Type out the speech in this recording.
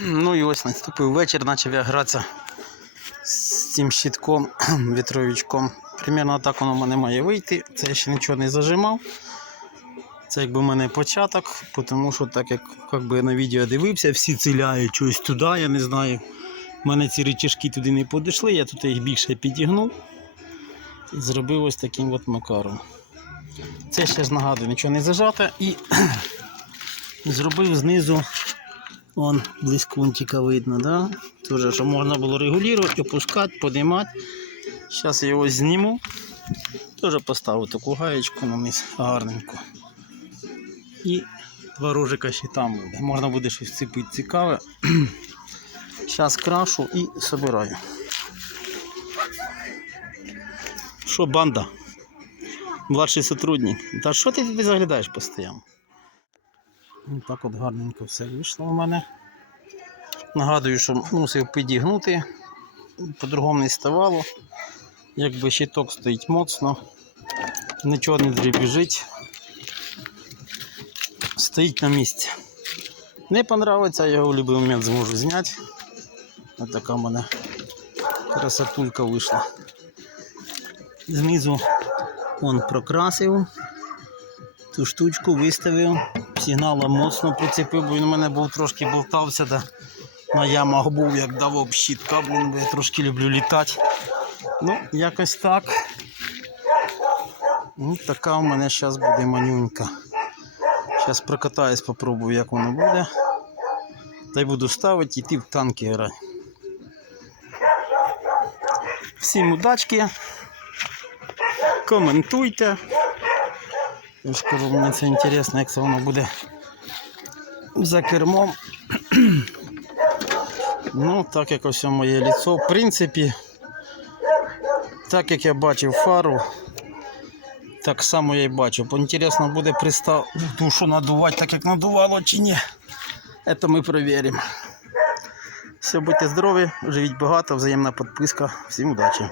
Ну і ось наступив вечір, почав я гратися з цим щитком, вітровичком. Примерно так воно в мене має вийти. Це я ще нічого не зажимав. Це якби в мене початок, тому що так як, як би я на відео дивився, всі ціляють щось туди, я не знаю. У мене ці речашки туди не підійшли, я тут їх більше підігнув. І зробив ось таким от макаром. Це ще ж нагадую, нічого не зажато і зробив знизу Вон блискунтика видно, да? Тоже, що можна було регулювати, опускати, подимати. Зараз я його зніму. Теж поставлю таку гаєчку на низ гарненько. І два рожика ще там буде. Можна буде щось цепити цікаве. Зараз крашу і собираю. Що, банда? Младший сотрудник. Та що ти туди заглядаєш постійно? Ось так от гарненько все вийшло у мене. Нагадую, що мусив підігнути, по-другому не ставало. Якби щиток стоїть моцно, нічого не дрібіжить. Стоїть на місці. Не подобається, я його в будь-який момент зможу зняти. Ось така в мене красотулька вийшла. Знизу он прокрасив, ту штучку виставив, сигналом моцно прицепив, бо він у мене був трошки болтався, да на ямах був, як дав об щітка, бо я трошки люблю літати. Ну, якось так. Ну, така у мене зараз буде манюнька. Зараз прокатаюсь, попробую, як воно буде. Та й буду ставити йти в танки грати. Всім удачки. Коментуйте. Я ж мені це інтересно, як це воно буде за кермом. Ну, так як ось моє ліцо. В принципі, так як я бачив фару, так само я і бачу. Інтересно буде пристав душу надувати, так як надувало чи ні. Це ми перевіримо. Все, будьте здорові, живіть багато, взаємна підписка. Всім удачі!